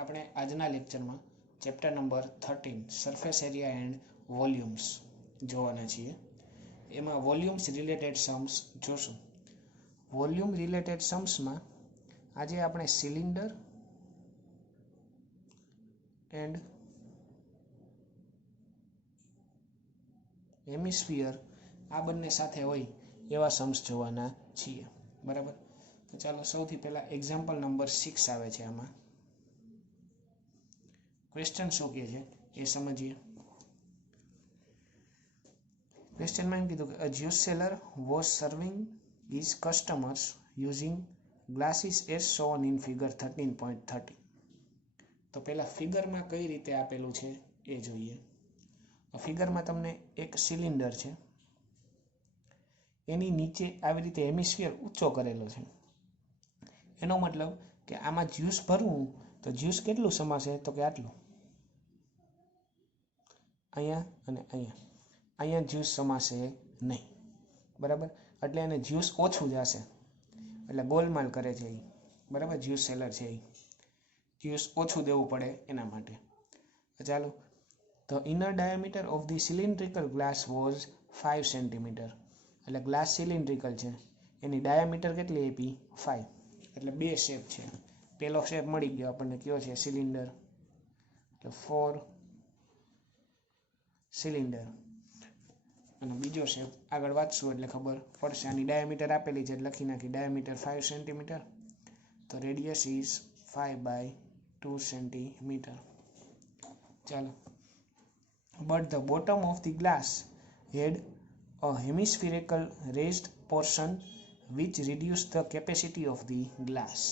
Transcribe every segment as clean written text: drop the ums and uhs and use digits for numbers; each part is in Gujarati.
આપણે આજના લેક્ચરમાં chapter number 13 surface area and volumes જોવાના છીએ. એમાં વોલ્યુમ્સ રિલેટેડ સમ્સ જોશું. વોલ્યુમ રિલેટેડ સમ્સમાં આજે આપણે સિલિન્ડર એન્ડ હેમિસ્ફિયર આ બંને સાથે હોય એવા સમ્સ જોવાના છીએ. બરાબર, તો ચાલો સૌથી પહેલા એક્ઝામ્પલ નંબર 6 આવે છે. આમાં ક્વેશ્ચન શું કહે છે એ સમજીએ. ક્વેશ્ચનમાં એમ કીધું કે a juice seller was serving his customers using glasses as shown in figure 13.30. તો પહેલાં ફિગરમાં કઈ રીતે આપેલું છે એ જોઈએ. ફિગરમાં તમને એક સિલિન્ડર છે, એની નીચે આવી રીતે હેમિસ્ફિયર ઊંચો કરેલો છે. એનો મતલબ કે આમાં જ્યુસ ભરવું તો જ્યુસ કેટલું સમાશે તો કે આટલું, અહીંયા અને અહીંયા જ્યુસ સમાશે નહીં. બરાબર, એટલે એને જ્યુસ ઓછું જશે, એટલે ગોલમાલ કરે છે એ. બરાબર, જ્યુસ સેલર છે એ જ્યુસ ઓછું દેવું પડે એના માટે. ચાલો, the inner diameter of the cylindrical glass was 5 centimetre. એટલે ગ્લાસ સિલિન્ડ્રિકલ છે, એની ડાયામીટર કેટલી આપી 5. એટલે બે શેપ છે. પહેલો શેપ મળી ગયો આપણને, કયો છે સિલિન્ડર, એટલે 4 સિલિન્ડર. અને બીજો શેપ આગળ વાંચશું એટલે ખબર પડશે. આની ડાયામીટર આપેલી છે એટલે લખી નાખી ડાયામીટર 5 સેન્ટીમીટર. તો રેડિયસ ઇઝ 5/2 સેન્ટીમીટર. ચાલો, but the bottom of the glass had a hemispherical raised portion which reduce the capacity of the glass.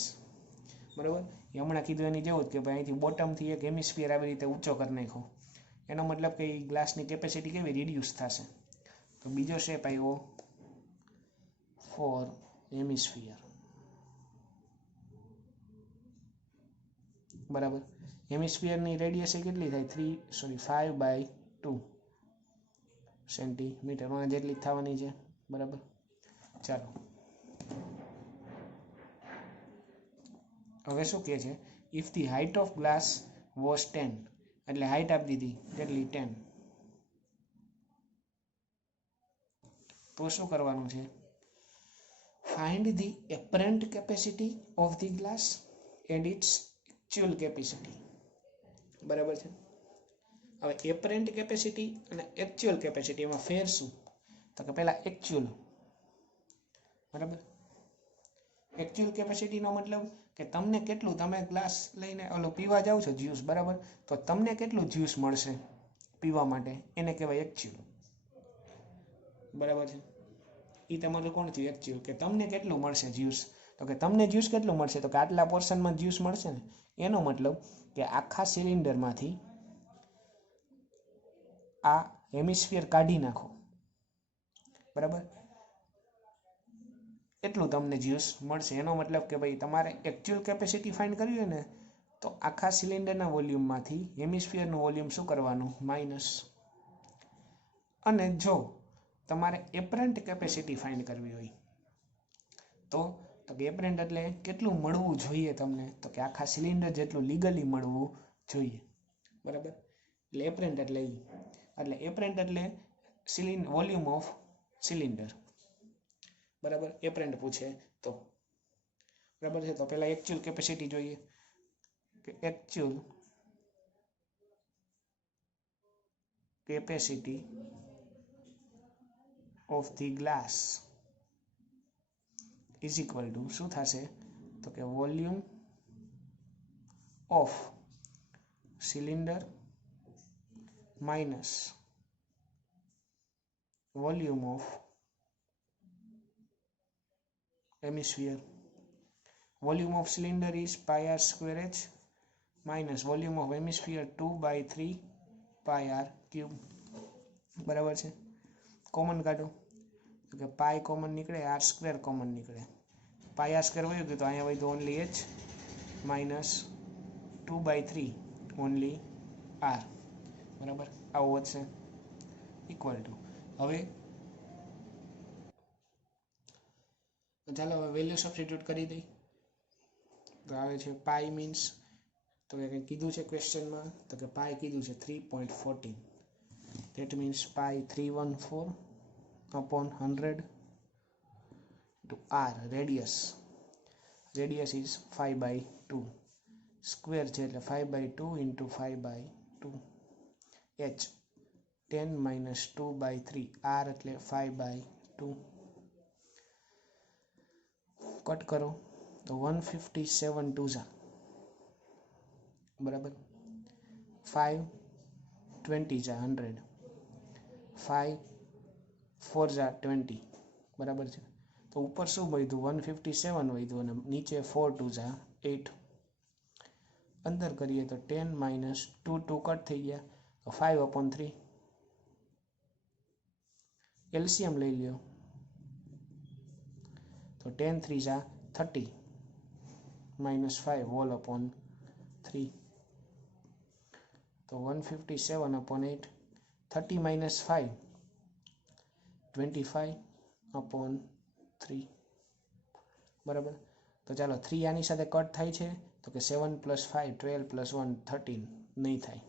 બરાબર, એ હમણાં કીધું એની જેવું જ કે ભાઈ અહીંથી બોટમથી એક હેમિસ્ફિયર આવી રીતે ઊંચો કરી નાખો. એનો મતલબ કે એ ગ્લાસની કેપેસિટી કેવી રિડ્યુસ થશે. તો બીજો શેપ આવ્યો ફોર હેમિસ્ફિયર. બરાબર, હેમિસ્ફિયરની રેડિયસ કેટલી થાય 5/2 સેન્ટીમીટર જેટલી થવાની છે. બરાબર, ચાલો હવે શું કહે છે, if the height of glass was 10, એટલે હાઇટ આપી દીધી કેટલી 10. તો શું કરવાનું છે, find the apparent capacity of the glass and its actual capacity. બરાબર છે. હવે એપરન્ટ કેપેસિટી અને એકચ્યુઅલ કેપેસિટી એમાં ફેર શું, તો કે પહેલા એકચ્યુઅલ. બરાબર, એકચ્યુઅલ કેપેસિટીનો મતલબ કે તમને કેટલું, તમે ગ્લાસ લઈને ઓલો પીવા જાઓ છો જ્યુસ, બરાબર, તો તમને કેટલું જ્યુસ મળશે પીવા માટે એને કહેવાય એકચ્યુઅલ. બરાબર છે, એ તમારું કોણ થયું એકચ્યુઅલ, કે તમને કેટલું મળશે જ્યુસ. તો કે તમને જ્યુસ કેટલું મળશે તો કે આટલા પોર્શનમાં જ્યુસ મળશે ને. એનો મતલબ કે આખા સિલિન્ડરમાંથી આ હેમિસ્ફિયર કાઢી નાખો, બરાબર, એટલું તમને જ્યુસ મળશે. એનો મતલબ કે ભાઈ તમારે એકચ્યુઅલ કેપેસિટી ફાઇન્ડ કરવી હોય ને તો આખા સિલિન્ડરના વોલ્યુમમાંથી હેમિસ્ફિયરનું વોલ્યુમ શું કરવાનું, માઇનસ. અને જો તમારે એપરન્ટ કેપેસિટી ફાઇન્ડ કરવી હોય તો કે એપરન્ટ એટલે કેટલું મળવું જોઈએ તમને, તો કે આખા સિલિન્ડર જેટલું લીગલી મળવું જોઈએ. બરાબર, એટલે એપરન્ટ એટલે એપરન્ટ એટલે વોલ્યુમ ઓફ સિલિન્ડર. બરાબર, એપરન્ટ પૂછે તો. બરાબર છે, તો પહેલા એકચ્યુઅલ કેપેસિટી જોઈએ કે actual capacity of the glass is equal two શું થશે તો કે volume of cylinder minus volume of hemisphere. Volume of cylinder is πr² minus volume of hemisphere 2/3 πr³. બરાબર છે, કોમન કાઢો તો કે પાઈ કોમન નીકળે, r² કોમન નીકળે. πr² વયું ગયું તો અહીંયા વધ્યું only h minus 2/3 only r. બરાબર, આવું વધશે ઇક્વલ ટુ. હવે ચાલો હવે વેલ્યુ સબસ્ટિટ્યુટ કરી દઈ. તો આવે છે પાઈ મીન્સ તો કંઈ કીધું છે ક્વેશ્ચનમાં, તો કે પાઈ કીધું છે 3.14. That means pi 314 upon 100 to r radius. Radius is 5/2. Square છે એટલે 5/2 into 5/2. h 10 minus 2/3. r એટલે 5/2. કટ કરો તો 157 2 બરાબર, 5 20 જા 100, 5 4 જા 20 બરાબર છે. તો ઉપર શું વધ્યું? 157 વધ્યું અને નીચે 4 2 જા 8. અંદર કરીએ તો 10 minus 2 2 કટ થઈ ગયા તો 5/3. એલસીએમ લઈ લ્યો તો 10 3 જા 30 minus 5 whole upon 3. તો 157/8. 30 minus 5 25/3 બરાબર. તો ચાલો 3 આની સાથે કટ થાય છે તો કે 7 + 5 12 + 1 13 નહીં થાય.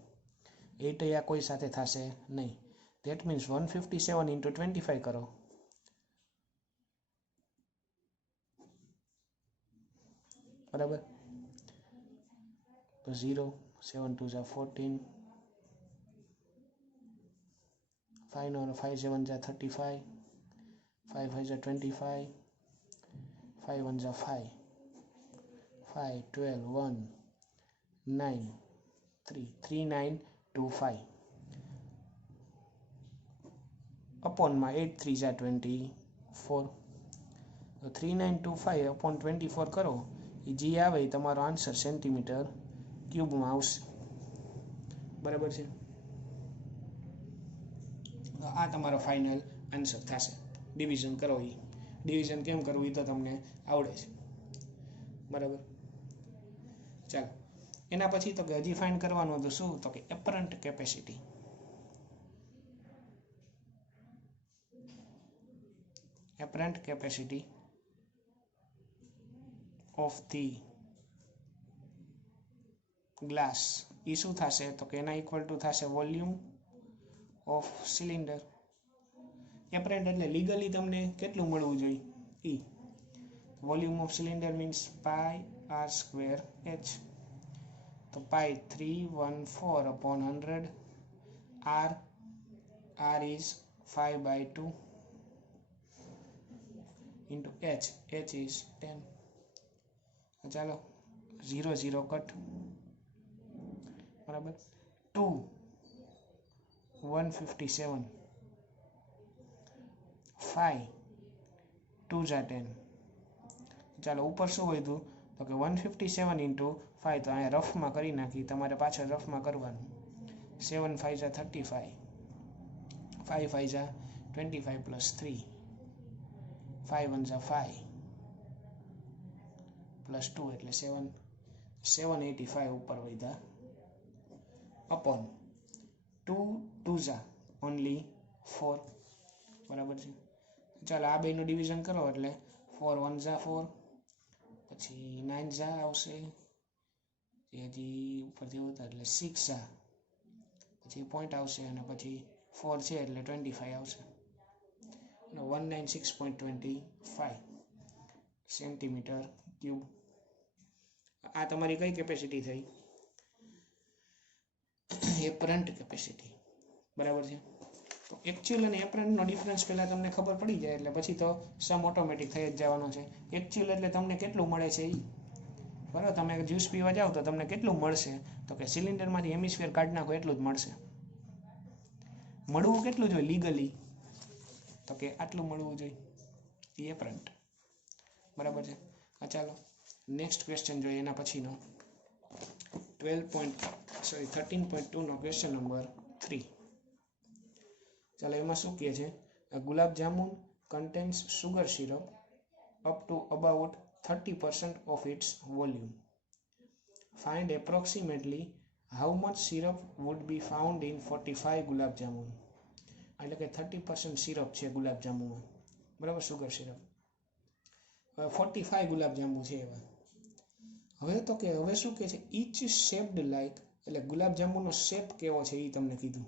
8 આ કોઈ સાથે થશે નહીં. ધેટ મીન્સ 157 × 25 કરો બરાબર. તો 0 7 2 જા 14, 5 નો 5 7 જા 35, 5 5 જા 25, 5 1 જા 5, 5 12 1 9 3 3 9 2 5 અપોનમાં 8 3 જા 24. તો 3925 upon 24 કરો એ જે આવે એ તમારો આન્સર સેન્ટીમીટર ક્યુબમાં આવશે બરાબર છે. આ તમારો ફાઇનલ આન્સર થશે. ડિવિઝન કરો એ ડિવિઝન કેમ કરવું એ તો તમને આવડે છે બરાબર. ચાલો એના પછી તો કે હજી ફાઇન્ડ કરવાનું હતું શું? તો કે apparent capacity. apparent capacity of the glass એ શું થશે? તો કે એના ઇક્વલ ટુ થશે વોલ્યુમ ઓફ સિલિન્ડર. એપરન્ટ એટલે લીગલી તમને કેટલું મળવું જોઈએ એ. Volume of cylinder means pi r² h. તો પાઈ 314/100. r is 5/2 into h is 10. ચાલો 0 0 કટ બરાબર. 2 157, 5 2 જા 10. ચાલો ઉપર શું વધ્યું? તો કે 157 × 5. તો અહીંયા રફમાં કરી નાખી, તમારે પાછળ રફમાં કરવાનું. 7 5 જા 35, 5 5 જા 25 + 3, 5 1 જા 5 + 2 એટલે 785 ઉપર વધ્યા અપોન 2 2 જા ઓનલી 4 બરાબર છે. ચાલો આ બેનું ડિવિઝન કરો એટલે 4 1 જા 4, પછી 9 જા આવશે, હજી ઉપરથી હોતા એટલે 6 જા, પછી પોઈન્ટ આવશે અને પછી 4 છે એટલે 25 આવશે. 196.25 સેન્ટીમીટર ક્યુબ. આ તમારી કઈ કેપેસિટી થઈ? એપરન્ટ કેપેસિટી બરાબર છે. તો એકચ્યુઅલ અને એપરન્ટનો ડિફરન્સ પહેલાં તમને ખબર પડી જાય એટલે પછી તો સમ ઓટોમેટિક થઈ જ જવાનો છે. એકચ્યુઅલ એટલે તમને કેટલું મળે છે એ બરાબર. તમે જ્યુસ પીવા જાઓ તો તમને કેટલું મળશે? તો કે સિલિન્ડરમાંથી હેમિસ્ફિયર કાઢી નાખો એટલું જ મળશે. મળવું કેટલું જોઈએ લીગલી? તો કે આટલું મળવું જોઈએ. એ એપરન્ટ બરાબર છે. ચાલો નેક્સ્ટ ક્વેશ્ચન જોઈએ એના પછીનો 13.2 નો ક્વેશ્ચન નંબર 3. ચાલો એમાં શું કહે છે? Gulab jamun contains sugar syrup up to about 30% of its volume. Find approximately how much syrup would be found in 45 gulab jamun. એટલે કે 30% સિરપ છે ગુલાબ જાંબુમાં બરાબર, સુગર સિરપ. હવે 45 ગુલાબ જાંબુ છે એવા. હવે તો કે હવે શું કહે છે, ઈચ શેપ્ડ લાઇક, એટલે ગુલાબજાંબુનો શેપ કેવો છે એ તમને કીધું,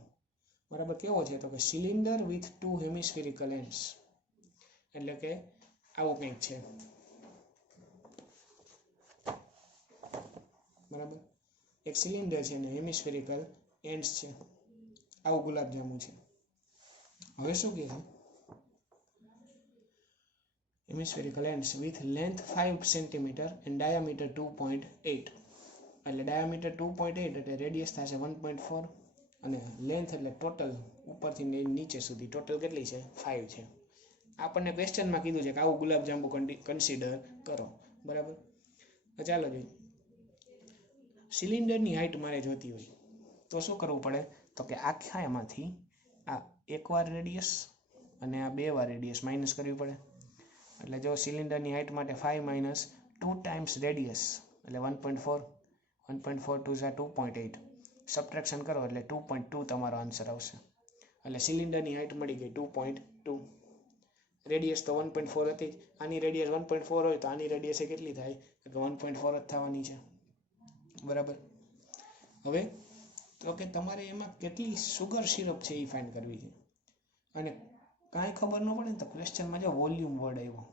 બરાબર. કેવો છે તો કે સિલિન્ડર વિથ 2 હેમિસ્ફેરિકલ એન્ડ્સ, એટલે કે આવું કંઈક છે, બરાબર. એક સિલિન્ડર છે અને હેમિસ્ફેરિકલ એન્ડ્સ છે, આવું ગુલાબજાંબુ છે. હવે શું કહે છે, hemispherical ends with length 5 centimetre and diameter 2.8, એટલે ડાયામીટર 2.8 એટલે રેડિયસ થશે 1.4 અને લેન્થ એટલે ટોટલ ઉપરથી નીચે સુધી ટોટલ કેટલી છે 5 છે. આપણને ક્વેશ્ચનમાં કીધું છે કે આવું ગુલાબજાંબુ કન્સિડર કરો, બરાબર. ચાલો જોઈએ, સિલિન્ડરની હાઇટ મારે જોતી હોય તો શું કરવું પડે, તો કે આખા એમાંથી આ એકવાર રેડિયસ અને આ 2 વાર રેડિયસ માઇનસ કરવી પડે. એટલે જો સિલિન્ડરની હાઇટ માટે 5 માઇનસ 2 ટાઈમ્સ રેડિયસ એટલે 1.4, 1.4 2 ઝા 2.8, સબટ્રેક્શન કરો એટલે 2.2 તમારો આન્સર આવશે. એટલે સિલિન્ડરની હાઇટ મળી ગઈ 2.2, રેડિયસ તો 1.4 હતી જ, આની રેડિયસ 1.4 હોય તો આની રેડિયસ કેટલી થાય તો 1.4 જ થવાની છે, બરાબર. હવે તો કે તમારે એમાં કેટલી સુગર સિરપ છે એ ફાઇન્ડ કરવી છે, અને કાંઈ ખબર ન પડે ને તો ક્વેશ્ચનમાં જો વોલ્યુમ વર્ડ આવ્યો,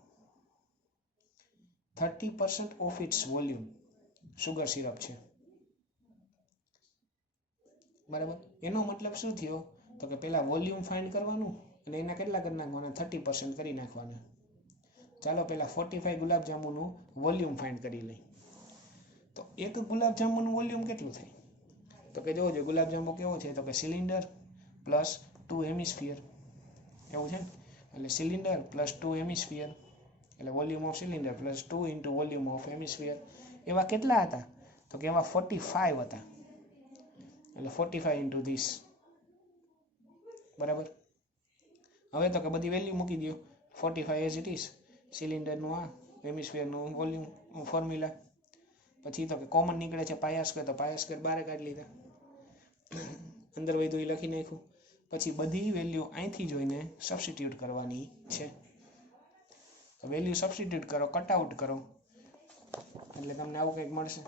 30% of its volume sugar syrup છે, બરાબર. એનો મતલબ શું થયો તો કે પહેલાં વોલ્યુમ ફાઇન્ડ કરવાનું અને એના કેટલા કરી નાખવાના 30% કરી નાખવાના. ચાલો પહેલાં 45 ગુલાબજાંબુનું વોલ્યુમ ફાઇન્ડ કરી લઈ. તો એક ગુલાબજાંબુનું વોલ્યુમ કેટલું થાય તો કે જોવો ગુલાબજાંબુ કેવો છે તો કે સિલિન્ડર પ્લસ 2 હેમિસ્ફિયર, એવું છે ને. એટલે સિલિન્ડર પ્લસ 2 હેમિસ્ફિયર એટલે volume of cylinder plus 2 into volume of hemisphere. એવા કેટલા હતા તો કે એવા 45 હતા, એટલે 45 ઇન્ટુ ધીસ, બરાબર. હવે તો કે બધી વેલ્યુ મૂકી દો, 45 એઝ ઇટ ઇઝ, સિલિન્ડરનું આ હેમિસ્ફિયરનું વોલ્યુમ ફોર્મ્યુલા. પછી તો કે કોમન નીકળે છે પાયા સ્ક્વેર, તો પાયા સ્ક્વેર બહાર કાઢી લીધા, અંદર વધુ એ લખી નાખ્યું. પછી બધી વેલ્યુ અહીંથી જોઈને સબસ્ટિટ્યુટ કરવાની છે. વેલ્યુ સબસ્ટિટ્યુટ કરો, કટઆઉટ કરો એટલે તમને આવું કંઈક મળશે,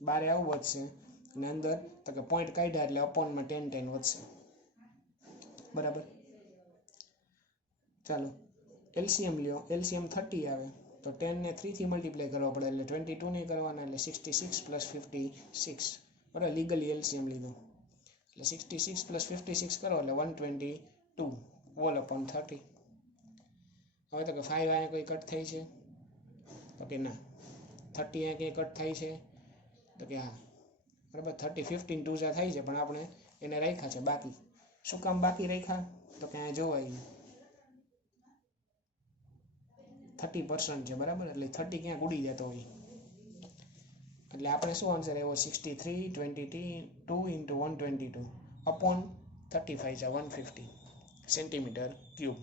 બારે આવું વધશે અને અંદર તો કે પોઈન્ટ કાઢ્યા એટલે અપોનમાં 10 વધશે, બરાબર. ચાલો એલસીએમ લ્યો, એલસીએમ 30 આવે તો 10 ને 3 થી મલ્ટીપ્લાય કરવા પડે એટલે 22 નહીં કરવાના, એટલે 66 પ્લસ 56, બરાબર. લીગલી એલસીએમ લીધો એટલે 66 પ્લસ 56 કરો એટલે 122 ઓલ અપોન 30. હવે તો કે 5 અહીંયા કોઈ કટ થઈ છે તો કે ના, 30 અહીંયા કંઈ કટ થાય છે તો કે હા, બરાબર. 30 15 2 ઝા થાય છે પણ આપણે એને રાખ્યા છે બાકી. શું કામ બાકી રાખ્યા તો કે અહીંયા જોવાય 30% છે, બરાબર. એટલે 30 ક્યાંક ઉડી જતો હોય, એટલે આપણે શું આન્સર આવ્યો 63 22 ઇન્ટુ 122 અપોન 35 છે 150 સેન્ટીમીટર ક્યુબ.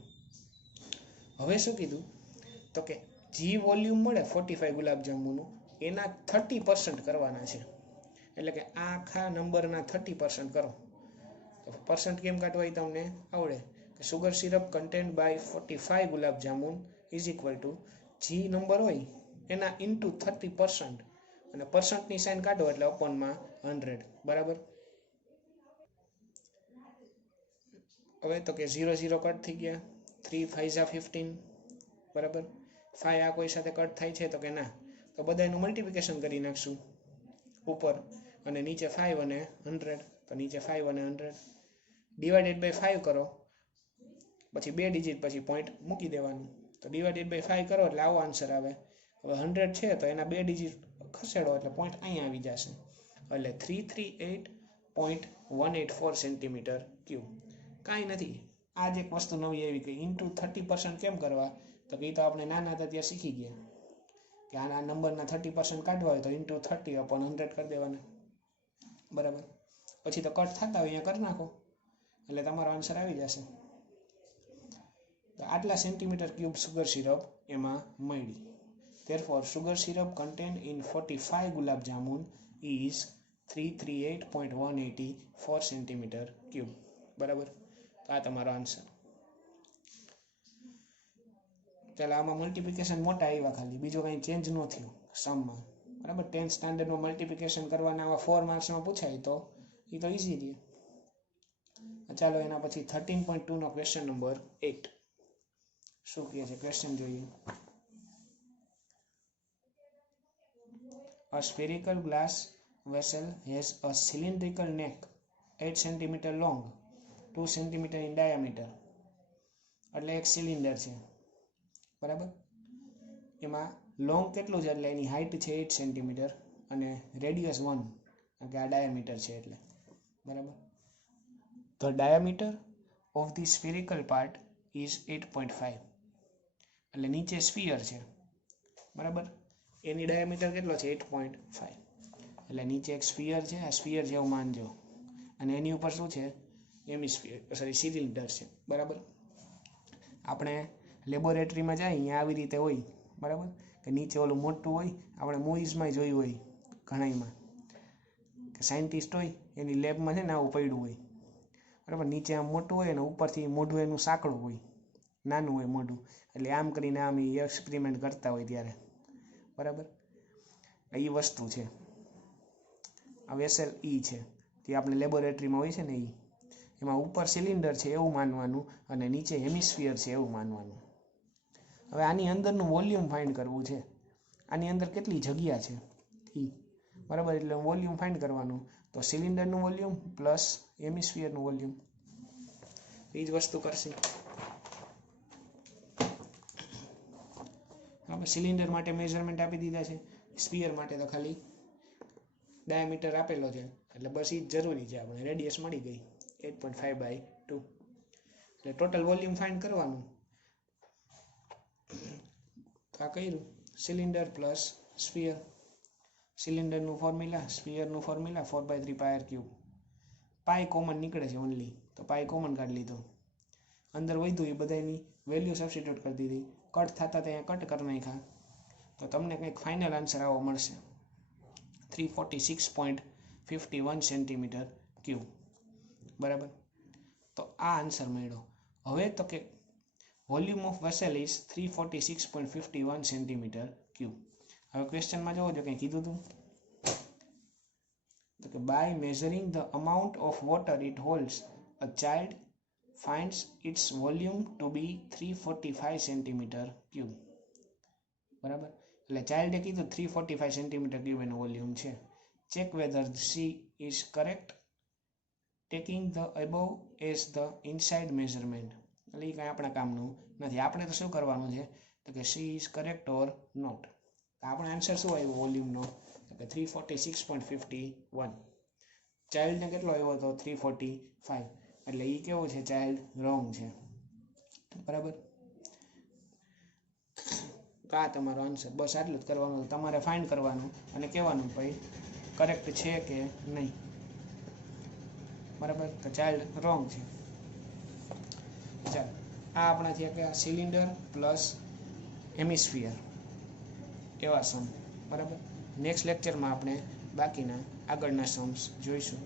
હવે શું કીધું તો કે જી વોલ્યુમ મળે 45 ગુલાબજાંબુનું એના 30% કરવાના છે, એટલે કે આ આખા નંબરના 30% કરો. તો પર્સન્ટ કેમ કાઢવા એ તમને આવડે કે sugar syrup contained by 45 gulab jamun is equal to જી નંબર હોય એના ઇન્ટુ 30%, અને પર્સન્ટની સાઇન કાઢો એટલે અપોનમાં 100, બરાબર. હવે તો કે 0 0 કટ થઈ ગયા, 3 5 ઝા 15, બરાબર. 5 આ કોઈ સાથે કટ થાય છે તો કે ના, તો બધાનું મલ્ટિપ્લિકેશન કરી નાખશું ઉપર અને નીચે 5 અને 100, તો નીચે 5 અને 100 ડિવાઇડેડ બાય 5 કરો, પછી 2 ડિજિટ પછી પોઈન્ટ મૂકી દેવાનું. તો ડિવાઇડેડ બાય 5 કરો એટલે આવો આન્સર આવે. હવે 100 છે તો એના 2 ડિજિટ ખસેડો એટલે પોઈન્ટ અહીંયા આવી જશે, એટલે 338.184 સેન્ટીમીટર ક્યુબ. કાંઈ નથી, આ જ એક વસ્તુ નવી આવી કે ઇન્ટુ 30% કેમ કરવા તો કે એ તો આપણે નાના હતા ત્યાં શીખી ગયા કે આના નંબરના 30% કાઢવા હોય તો ઇન્ટુ 30 અપોન 100 કરી દેવાના, બરાબર. પછી તો કટ થતા હોય અહીંયા કરી નાખો એટલે તમારો આન્સર આવી જશે. તો આટલા સેન્ટીમીટર ક્યુબ સુગર સિરપ એમાં મળી. Therefore, sugar syrup contained in 45 gulab jamun is 338.184 centimetre cube, બરાબર. તો આ તમારો આન્સર. ચાલો આમાં મલ્ટિપ્લિકેશન મોટા આવ્યા, ખાલી બીજો કાંઈ ચેન્જ ન થયો સમમાં. બરાબર. 10th સ્ટાન્ડર્ડમાં મલ્ટિપ્લિકેશન કરવાના આવા 4 માર્ક્સમાં પૂછાય તો એ તો ઇઝી રહે. ચાલો એના પછી 13.2 નો ક્વેશ્ચન નંબર 8 શું કહે છે ક્વેશ્ચન જોઈએ. A spherical glass vessel has a cylindrical neck 8 cm long, 2 cm in diameter. એટલે એક સિલિન્ડર છે, બરાબર. એમાં લોંગ કેટલું છે એટલે એની હાઇટ છે 8 સેન્ટીમીટર અને રેડિયસ 1, કે આ ડાયામીટર છે એટલે, બરાબર. The diameter of the spherical part is 8.5. એટલે નીચે સ્ફિયર છે, બરાબર. એની ડાયામીટર કેટલો છે 8.5. એટલે નીચે એક સ્ફિયર છે, આ સ્ફિયર જેવું માનજો, અને એની ઉપર શું છે સિલિન્ડર છે, બરાબર. આપણે લેબોરેટરીમાં જાય અહીંયા આવી રીતે હોય, બરાબર, કે નીચે ઓલું મોટું હોય. આપણે મૂવીઝમાં જોયું હોય ઘણામાં કે સાયન્ટિસ્ટ હોય એની લેબમાં છે ને આવું પડ્યું હોય, બરાબર. નીચે આમ મોટું હોય અને ઉપરથી મોઢું એનું સાંકડું હોય, નાનું હોય મોઢું, એટલે આમ કરીને આમ એ એક્સપેરિમેન્ટ કરતા હોય ત્યારે, બરાબર. એ વસ્તુ છે આ વેસલ છે તે આપણે લેબોરેટરીમાં હોય છે ને એમાં ઉપર સિલિન્ડર છે એવું માનવાનું અને નીચે હેમિસ્ફિયર છે એવું માનવાનું. હવે આની અંદરનું વોલ્યુમ ફાઇન્ડ કરવું છે, આની અંદર કેટલી જગ્યા છે બરાબર. એટલે વોલ્યુમ ફાઇન્ડ કરવાનું, તો સિલિન્ડરનું વોલ્યુમ પ્લસ હેમિસ્ફિયરનું વોલ્યુમ, એ જ વસ્તુ કરશે. આપણે સિલિન્ડર માટે મેઝરમેન્ટ આપી દીધા છે, સ્ફિયર માટે તો ખાલી ડાયામીટર આપેલો છે, એટલે બસ એ જ જરૂરી છે. આપણે રેડિયસ મળી ગઈ 8.5/2. એટલે ટોટલ વોલ્યુમ ફાઇન્ડ કરવાનું. આ કર્યું સિલિન્ડર પ્લસ સ્ફિયર. સિલિન્ડરનું ફોર્મ્યુલા, સ્ફિયરનું ફોર્મ્યુલા 4/3πr³. પાઈ કોમન નીકળે છે ઓનલી, તો પાઈ કોમન કાઢી લીધો. અંદર વધ્યું એ બધાની વેલ્યુ સબસ્ટિટ્યુટ કરી દીધી, કટ થતા ત્યાં કટ કરી નાખ્યા, તો તમને કંઈક ફાઇનલ આન્સર આવો મળશે 346.51 સેન્ટીમીટર ક્યુબ, બરાબર. તો આ આન્સર મળ્યો. હવે તો કે volume of vessel is 346.51 centimetre cube. હવે ક્વેશ્ચનમાં જોવો જો કંઈ કીધું હતું તો કે by measuring the amount of water it holds a child finds its volume to be 345 centimetre cube, બરાબર. એટલે ચાઇલ્ડે કીધું 345 સેન્ટીમીટર ક્યુબ એનો વોલ્યુમ છે. Check whether she is correct taking the above as the inside measurement. એટલે એ કાંઈ આપણા કામનું નથી. આપણે તો શું કરવાનું છે તો કે she is correct or not. આપણો આન્સર શું આવ્યો વોલ્યુમનો તો કે 346.51. ચાઇલ્ડને કેટલો આવ્યો હતો 345, એટલે એ કેવું છે ચાઇલ્ડ રોંગ છે, બરાબર. આ તમારો આન્સર. બસ આટલું જ કરવાનું, તમારે ફાઇન્ડ કરવાનું અને કહેવાનું ભાઈ કરેક્ટ છે કે નહીં, બરાબર. તો ચાઇલ્ડ રોંગ છે. ચાલો આ આપણા થયા કે સિલિન્ડર પ્લસ હેમિસ્ફિયર એવા સમ, બરાબર. નેક્સ્ટ લેક્ચરમાં આપણે બાકીના આગળના સમ્સ જોઈશું.